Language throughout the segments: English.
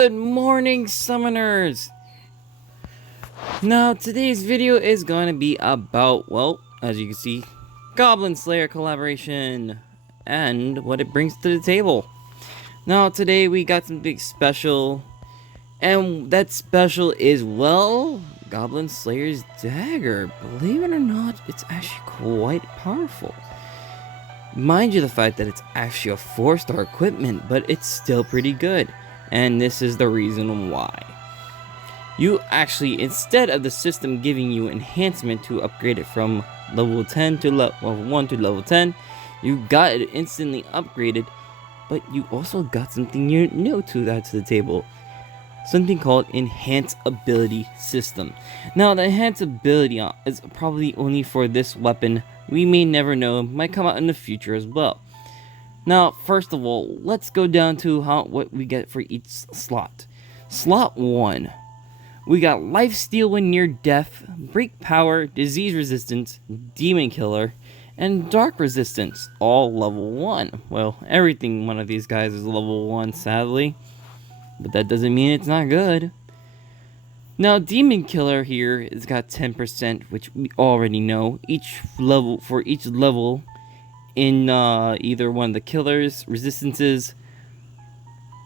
Good morning, summoners! Now, today's video is going to be about, well, as you can see, Goblin Slayer collaboration and what it brings to the table. Now, today we got some big special, and that special is, well, Goblin Slayer's dagger. Believe it or not, it's actually quite powerful. Mind you, the fact that it's actually a 4-star equipment, but it's still pretty good. And this is the reason why. You actually, instead of the system giving you enhancement to upgrade it from level 10 to level 1 to level 10, you got it instantly upgraded, but you also got something new to that to the table. Something called Enhance Ability System. Now, the Enhance Ability is probably only for this weapon. We may never know, it might come out in the future as well. Now, first of all, let's go down to what we get for each slot. Slot 1. We got Lifesteal when near death, Break Power, Disease Resistance, Demon Killer, and Dark Resistance, all level 1. Well, everything one of these guys is level 1, sadly. But that doesn't mean it's not good. Now, Demon Killer here has got 10%, which we already know. Each level in either one of the killers, resistances,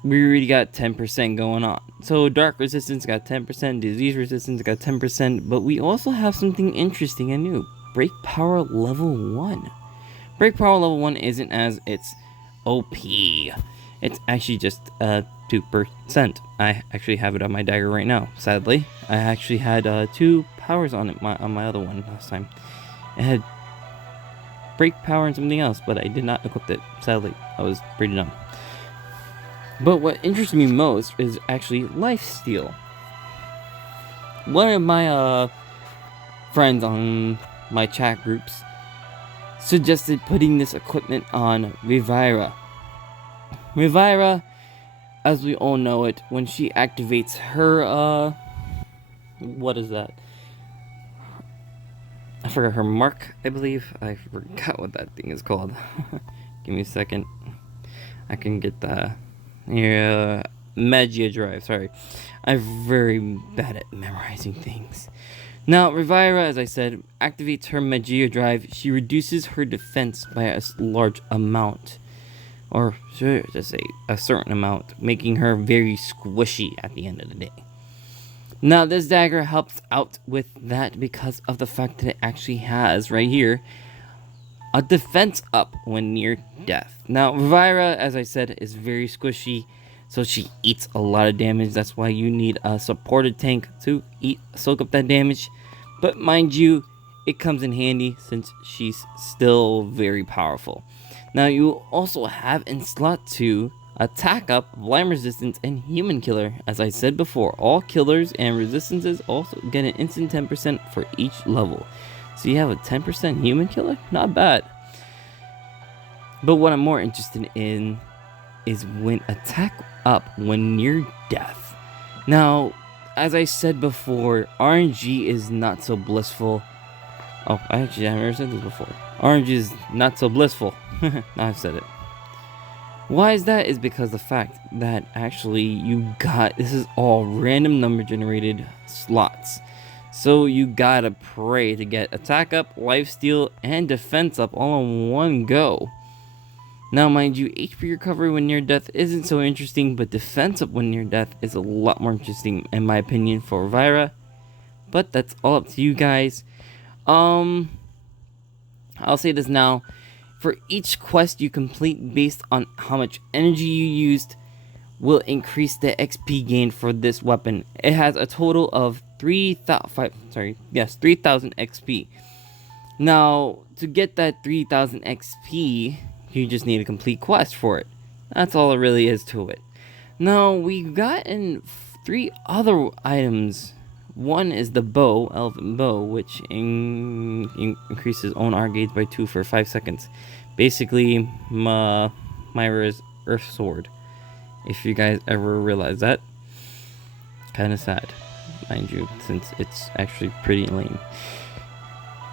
we already got 10% going on. So Dark Resistance got 10%, Disease Resistance got 10%, but we also have something interesting and new. Break Power level 1. Break Power level 1 isn't as it's OP. It's actually just 2%. I actually have it on my dagger right now, sadly. I actually had 2 powers on it on my other one last time. It had Break Power and something else, but I did not equip it. Sadly, I was pretty dumb. But what interests me most is actually Lifesteal. One of my friends on my chat groups suggested putting this equipment on Weaopns. Weaopns, as we all know it, when she activates her what is that? I forgot her mark, I believe. I forgot what that thing is called. Give me a second. I can get the Magia Drive, sorry. I'm very bad at memorizing things. Now, Weaopns, as I said, activates her Magia Drive. She reduces her defense by a large amount. Or should I just say a certain amount, making her very squishy at the end of the day. Now, this dagger helps out with that because of the fact that it actually has, right here, a defense up when near death. Now, Weaopns, as I said, is very squishy, so she eats a lot of damage. That's why you need a supported tank to soak up that damage. But mind you, it comes in handy since she's still very powerful. Now, you also have in slot 2, Attack Up, Blind Resistance, and Human Killer. As I said before, all killers and resistances also get an instant 10% for each level. So you have a 10% Human Killer? Not bad. But what I'm more interested in is when Attack Up when near death. Now, as I said before, RNG is not so blissful. Oh, I actually have never said this before. RNG is not so blissful. Now I've said it. Why is that? Is because the fact that actually this is all random number generated slots. So you gotta pray to get attack up, lifesteal, and defense up all in one go. Now mind you, HP recovery when near death isn't so interesting, but defense up when near death is a lot more interesting in my opinion for Weaopns. But that's all up to you guys. I'll say this now. For each quest you complete based on how much energy you used will increase the XP gain for this weapon. It has a total of 3,000 XP. Now, to get that 3,000 XP, you just need a complete quest for it. That's all it really is to it. Now, we've gotten 3 other items. One is the bow, Elven Bow, which increases own R gauge by 2 for 5 seconds. Basically, Myra's Earth Sword. If you guys ever realize that. Kind of sad, mind you, since it's actually pretty lame.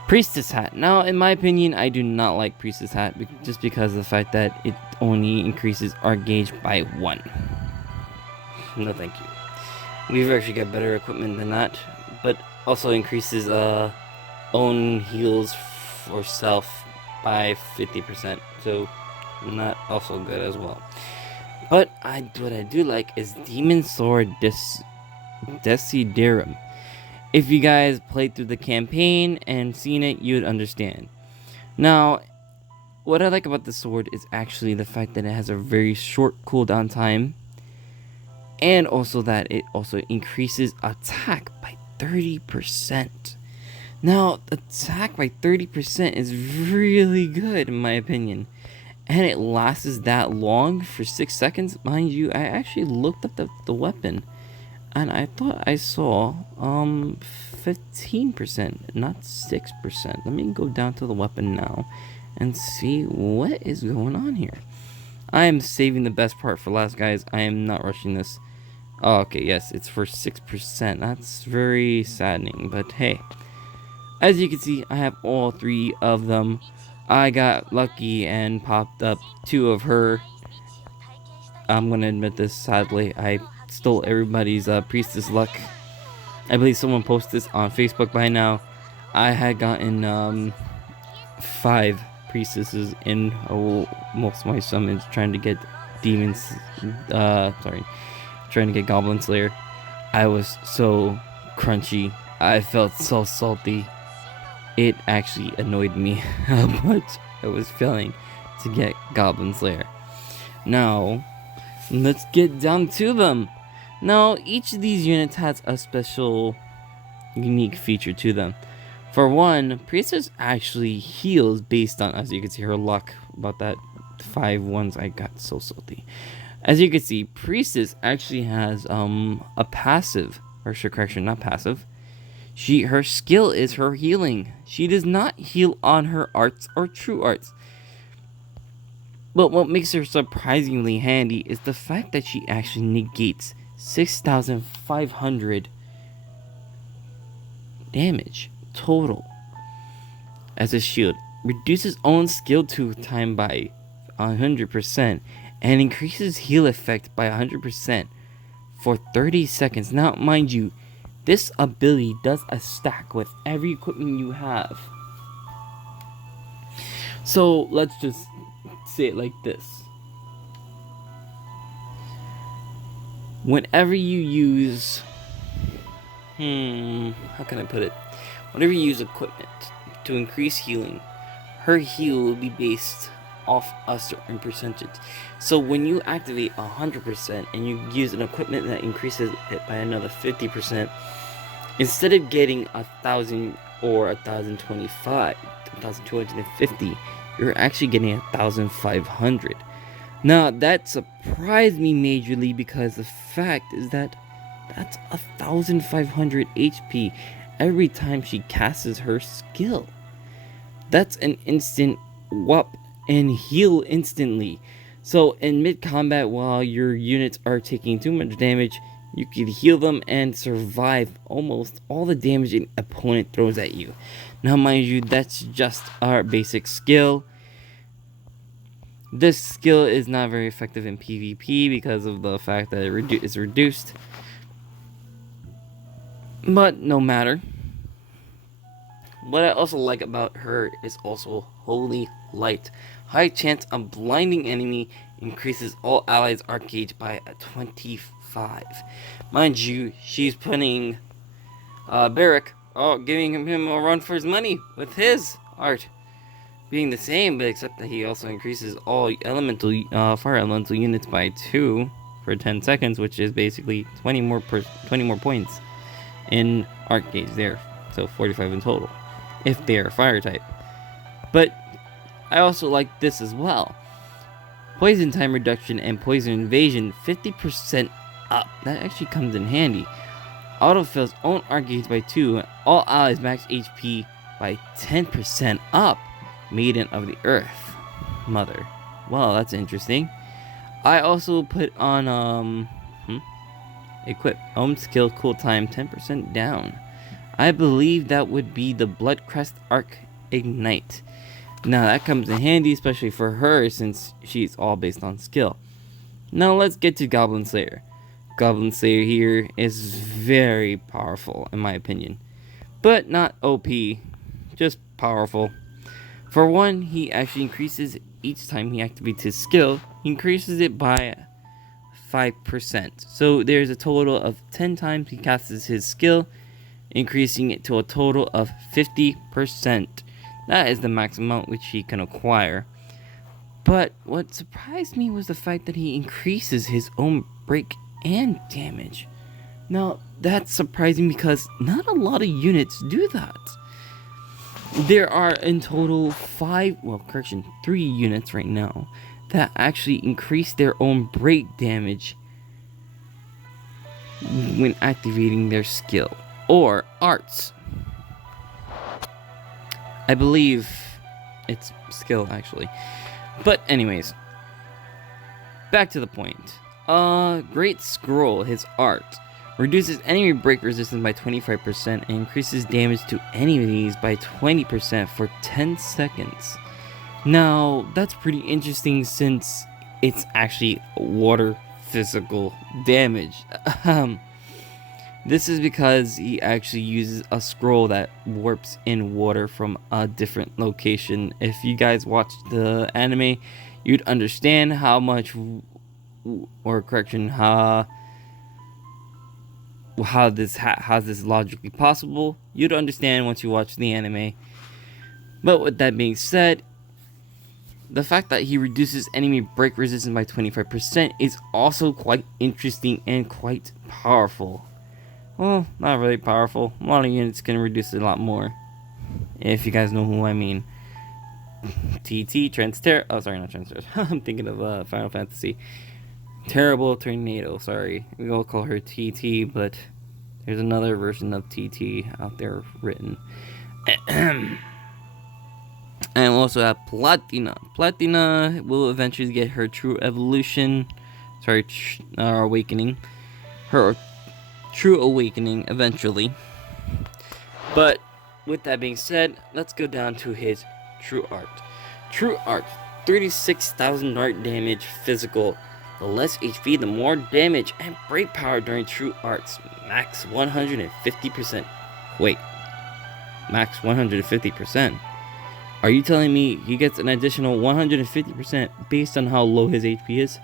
Priestess Hat. Now, in my opinion, I do not like Priestess Hat, just because of the fact that it only increases our gauge by 1. No thank you. We've actually got better equipment than that, but also increases own heals for self by 50%, so not also good as well. But what I do like is Demon Sword Desiderum. If you guys played through the campaign and seen it, you'd understand. Now, what I like about the sword is actually the fact that it has a very short cooldown time, and also that it also increases attack by 30%. Now, attack by 30% is really good in my opinion, and it lasts that long for 6 seconds. Mind you, I actually looked up the weapon, and I thought I saw 15%, not 6%. Let me go down to the weapon now and see what is going on here. I am saving the best part for last, guys. I am not rushing this. Oh, okay, yes, it's for 6%. That's very saddening, but hey. As you can see, I have all 3 of them. I got lucky and popped up 2 of her. I'm gonna admit this, sadly. I stole everybody's priestess luck. I believe someone posted this on Facebook by now. I had gotten 5 priestesses in most of my summons trying to get demons. Trying to get Goblin Slayer. I was so crunchy. I felt so salty. It actually annoyed me how much I was failing to get Goblin Slayer. Now, let's get down to them. Now, each of these units has a special, unique feature to them. For one, Priestess actually heals based on, as you can see, her luck. About that 5 ones, I got so salty. As you can see, Priestess actually has a passive, or correction, not passive. Her skill is her healing. She does not heal on her arts or true arts. But what makes her surprisingly handy is the fact that she actually negates 6,500 damage total as a shield, reduces own skill to time by 100%, and increases heal effect by 100% for 30 seconds. Now, mind you, this ability does a stack with every equipment you have. So let's just say it like this. Whenever you use how can I put it? Whenever you use equipment to increase healing, her heal will be based off a certain percentage. So when you activate 100% and you use an equipment that increases it by another 50%, instead of getting 1,000 or 1,025, 1,250, you're actually getting 1,500. Now that surprised me majorly because the fact is that that's 1,500 HP every time she casts her skill. That's an instant whoop and heal instantly. So in mid-combat, while your units are taking too much damage, you can heal them and survive almost all the damage an opponent throws at you. Now mind you, that's just our basic skill. This skill is not very effective in PvP because of the fact that it is reduced. But no matter. What I also like about her is also Holy Light. High chance of blinding enemy, increases all allies' arc gauge by 25. Mind you, she's putting Barrack, giving him a run for his money with his art being the same, but except that he also increases all fire elemental units by 2 for 10 seconds, which is basically 20 more points in arc gauge there, so 45 in total if they are fire type. But I also like this as well. Poison time reduction and poison invasion 50% up. That actually comes in handy. Autofills own arc gauge by 2 and all allies max HP by 10% up. Maiden of the Earth Mother. Well, that's interesting. I also put on equip own skill cool time 10% down. I believe that would be the Bloodcrest Arc Ignite. Now that comes in handy, especially for her since she's all based on skill. Now let's get to Goblin Slayer. Goblin Slayer here is very powerful in my opinion. But not OP, just powerful. For one, he actually increases each time he activates his skill. He increases it by 5%. So there's a total of 10 times he casts his skill, increasing it to a total of 50%. That is the max amount which he can acquire. But what surprised me was the fact that he increases his own break and damage. Now, that's surprising because not a lot of units do that. There are in total 3 units right now that actually increase their own break damage when activating their skill or arts. I believe it's skill actually. But anyways, back to the point. Great Scroll, his art, reduces enemy break resistance by 25% and increases damage to enemies by 20% for 10 seconds. Now, that's pretty interesting since it's actually water physical damage. This is because he actually uses a scroll that warps in water from a different location. If you guys watched the anime, you'd understand how much, how this is logically possible. You'd understand once you watch the anime. But with that being said, the fact that he reduces enemy break resistance by 25% is also quite interesting and quite powerful. Well, not really powerful. A lot of units can reduce it a lot more. If you guys know who I mean. TT, Transterra. Oh, sorry, not Transterra. I'm thinking of Final Fantasy. Terrible Tornado, sorry. We all call her TT, but there's another version of TT out there written. And we'll also have Platina. Platina will eventually get her true evolution. Awakening. Her true awakening eventually. But with that being said, let's go down to his true art. True art, 36,000 art damage physical. The less HP, the more damage and break power during true arts. Max 150%. Wait, max 150%? Are you telling me he gets an additional 150% based on how low his HP is?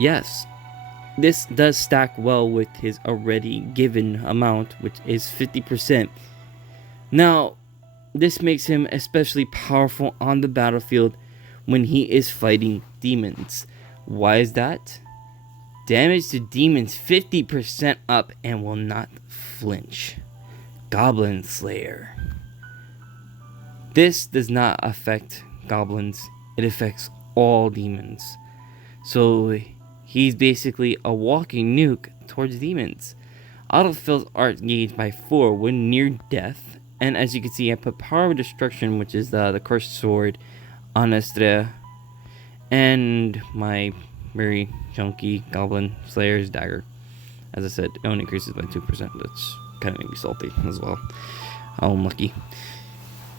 Yes. This does stack well with his already given amount, which is 50%. Now, this makes him especially powerful on the battlefield when he is fighting demons. Why is that? Damage to demons 50% up and will not flinch. Goblin Slayer. This does not affect goblins, it affects all demons. So he's basically a walking nuke towards demons. Autofills art gauge by 4 when near death. And as you can see, I put Power of Destruction, which is the Cursed Sword, on Estrella. And my very chunky Goblin Slayer's Dagger. As I said, it only increases by 2%. That's kind of made me salty as well. How unlucky.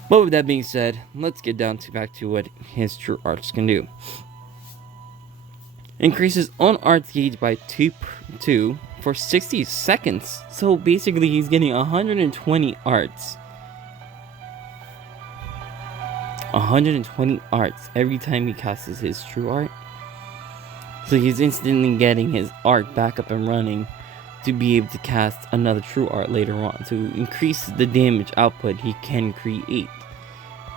But with that being said, let's get back to what his true arts can do. Increases on art gauge by 2 for 60 seconds. So basically he's getting 120 arts. 120 arts every time he casts his true art. So he's instantly getting his art back up and running to be able to cast another true art later on to increase the damage output he can create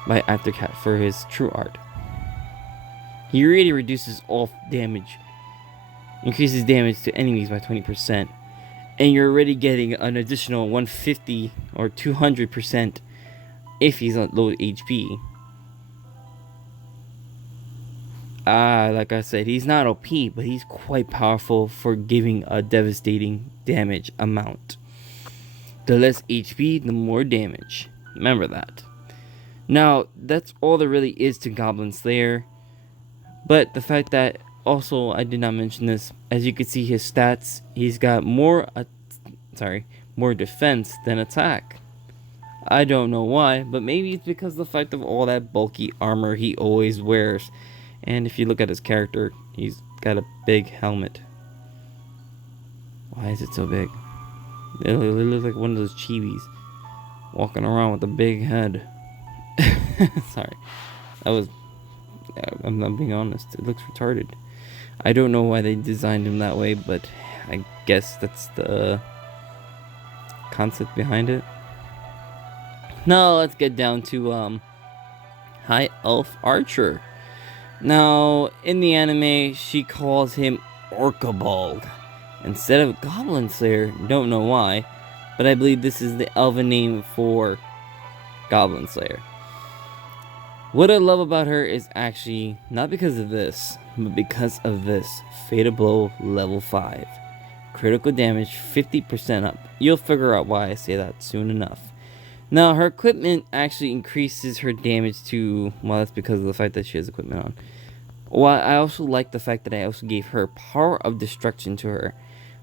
by aftercat for his true art. He really reduces all damage, increases damage to enemies by 20%, and you're already getting an additional 150 or 200% if he's on low HP. Like I said, he's not OP, but he's quite powerful for giving a devastating damage amount. The less HP, the more damage. Remember that. Now, that's all there really is to Goblin Slayer. But the fact that, also, I did not mention this, as you can see his stats, he's got more defense than attack. I don't know why, but maybe it's because of the fact of all that bulky armor he always wears. And if you look at his character, he's got a big helmet. Why is it so big? It looks like one of those chibis walking around with a big head. Sorry. I'm not being honest. It looks retarded. I don't know why they designed him that way, but I guess that's the concept behind it. Now let's get down to High Elf Archer. Now in the anime, she calls him Orcabald instead of Goblin Slayer. Don't know why, but I believe this is the elven name for Goblin Slayer. What I love about her is actually not because of this, but because of this. Fatal Blow level 5. Critical damage 50% up. You'll figure out why I say that soon enough. Now, her equipment actually increases her damage to... Well, that's because of the fact that she has equipment on. Well, I also like the fact that I also gave her Power of Destruction to her,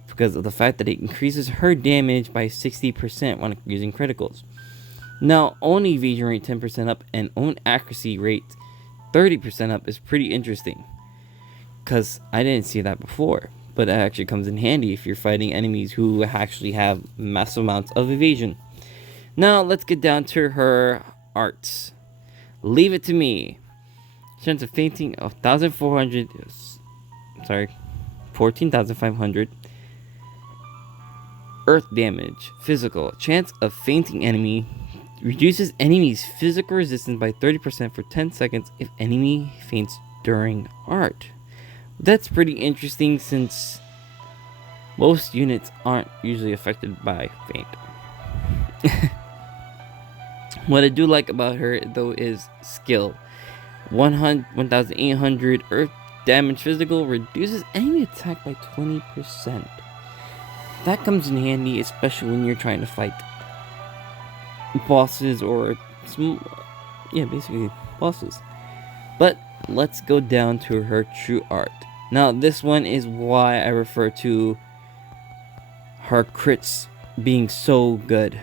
because of the fact that it increases her damage by 60% when using criticals. Now, own evasion rate 10% up and own accuracy rate 30% up is pretty interesting, because I didn't see that before, but it actually comes in handy if you're fighting enemies who actually have massive amounts of evasion. Now, let's get down to her arts. Leave it to me. Chance of fainting of 14,500. Earth damage. Physical. Chance of fainting enemy. Reduces enemy's physical resistance by 30% for 10 seconds if enemy faints during art. That's pretty interesting since most units aren't usually affected by faint. What I do like about her though is skill. 1,800 earth damage physical reduces enemy attack by 20%. That comes in handy, especially when you're trying to fight bosses or basically bosses. But let's go down to her true art. Now this one is why I refer to her crits being so good.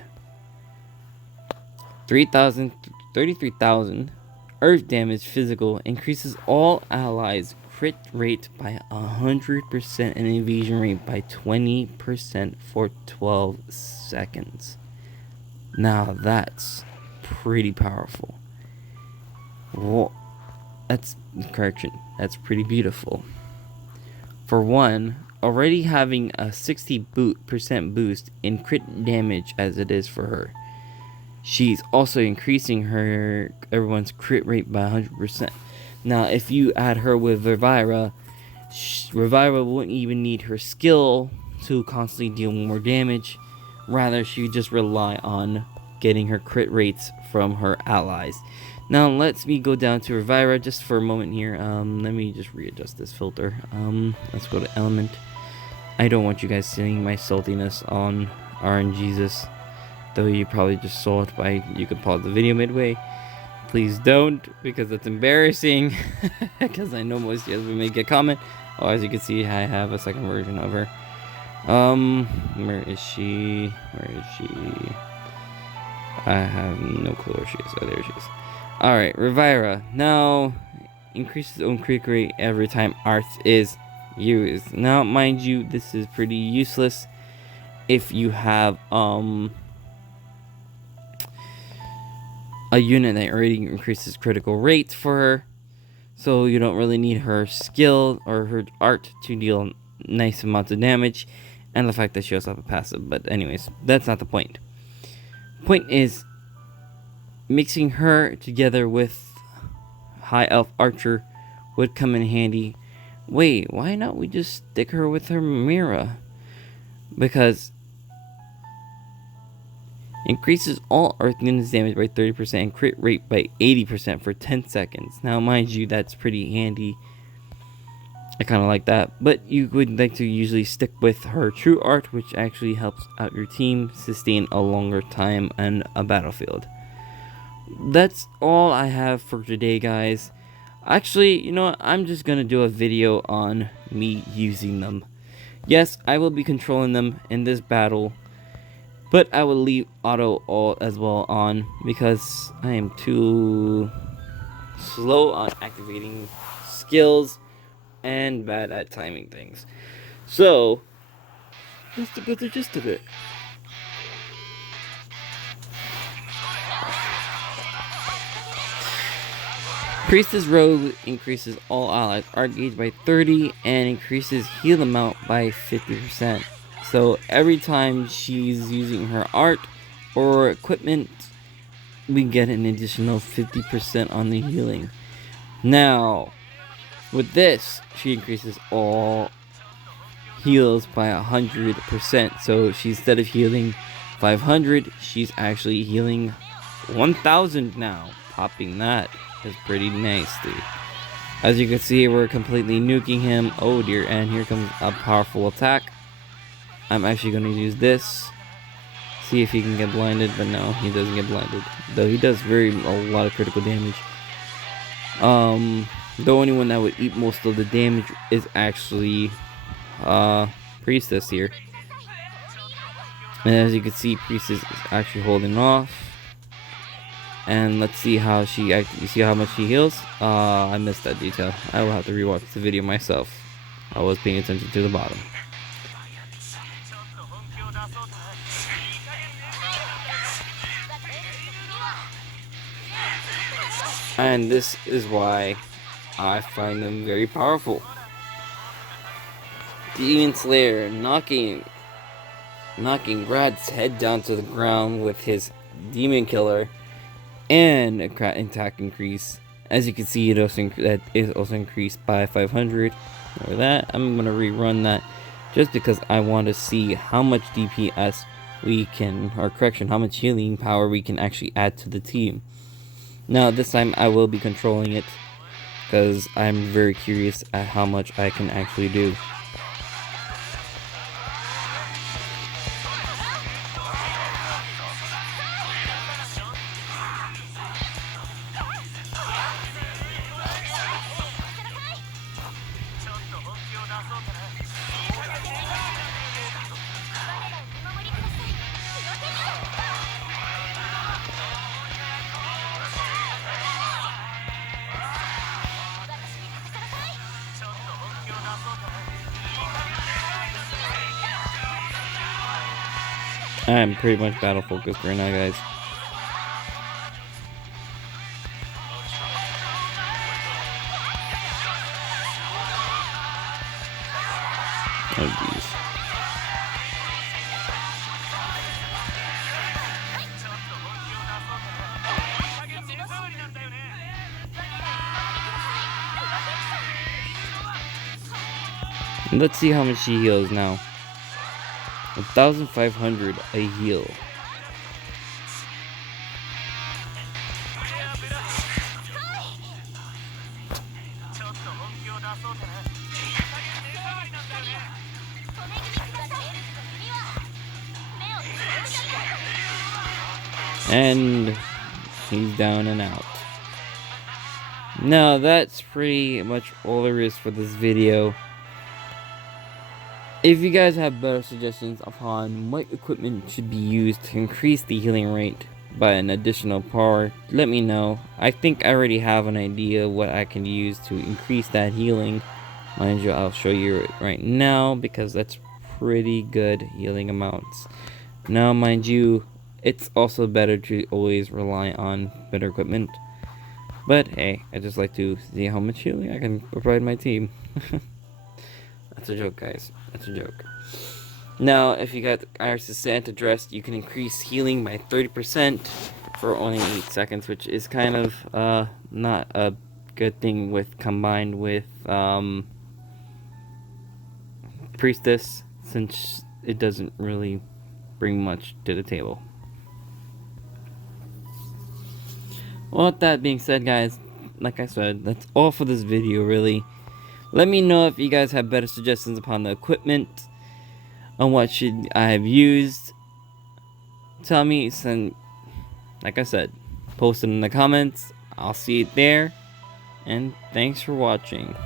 33,000 earth damage physical increases all allies crit rate by 100% and evasion rate by 20% for 12 seconds. Now that's pretty powerful. Well, that's pretty beautiful. For one, already having a 60% boost in crit damage as it is for her, she's also increasing everyone's crit rate by 100%. Now, if you add her with Revira wouldn't even need her skill to constantly deal more damage. Rather, she would just rely on getting her crit rates from her allies. Now, let me go down to Revira just for a moment here. Let me just readjust this filter. Let's go to Element. I don't want you guys seeing my saltiness on RNGesus. Though you probably just saw it you could pause the video midway. Please don't, because that's embarrassing. Because I know most of you guys will make a comment. Oh, as you can see, I have a second version of her. Where is she? I have no clue where she is. Oh, there she is. Alright, Revira. Now, increases own crit rate every time art is used. Now, mind you, this is pretty useless if you have, a unit that already increases critical rates for her, so you don't really need her skill or her art to deal nice amounts of damage, and the fact that she also have a passive. But anyways, that's not the point. Point is mixing her together with High Elf Archer would come in handy. Wait, why not we just stick her with her Mira? Because increases all earth units damage by 30% and crit rate by 80% for 10 seconds. Now, mind you, that's pretty handy. I kind of like that. But you would like to usually stick with her true art, which actually helps out your team sustain a longer time on a battlefield. That's all I have for today, guys. Actually, you know what? I'm just going to do a video on me using them. Yes, I will be controlling them in this battle, but I will leave auto all as well on because I am too slow on activating skills and bad at timing things. So, That's about the gist of it. Priestess Rogue increases all allies art gauge by 30 and increases heal amount by 50%. So every time she's using her art or equipment, we get an additional 50% on the healing. Now, with this, she increases all heals by 100%. So instead of healing 500, she's actually healing 1000 now. Popping that is pretty nasty. As you can see, we're completely nuking him. Oh dear, and here comes a powerful attack. I'm actually going to use this. See if he can get blinded, but no, he doesn't get blinded. Though he does a lot of critical damage. The only one that would eat most of the damage is actually Priestess here. And as you can see, Priestess is actually holding off. And let's see how she you see how much she heals. I missed that detail. I will have to rewatch the video myself. I was paying attention to the bottom. And this is why I find them very powerful. Demon Slayer knocking Brad's head down to the ground with his Demon Killer and attack increase. As you can see, that is also increased by 500. Over that, I'm gonna rerun that just because I want to see how much DPS we can, or correction, how much healing power we can actually add to the team. Now this time I will be controlling it because I'm very curious at how much I can actually do. I'm pretty much battle focused right now, guys. Oh jeez. Let's see how much she heals now. 1,500 a heal. And he's down and out. Now that's pretty much all there is for this video. If you guys have better suggestions upon what equipment should be used to increase the healing rate by an additional power, let me know. I think I already have an idea what I can use to increase that healing. Mind you, I'll show you it right now because that's pretty good healing amounts. Now, mind you, it's also better to always rely on better equipment. But hey, I just like to see how much healing I can provide my team. That's a joke, guys. That's a joke. Now, if you got Iris' Santa dressed, you can increase healing by 30% for only 8 seconds, which is kind of not a good thing with combined with Priestess, since it doesn't really bring much to the table. Well, with that being said, guys, like I said, that's all for this video, really. Let me know if you guys have better suggestions upon the equipment, on what should I have used. Tell me, like I said, post it in the comments. I'll see it there. And thanks for watching.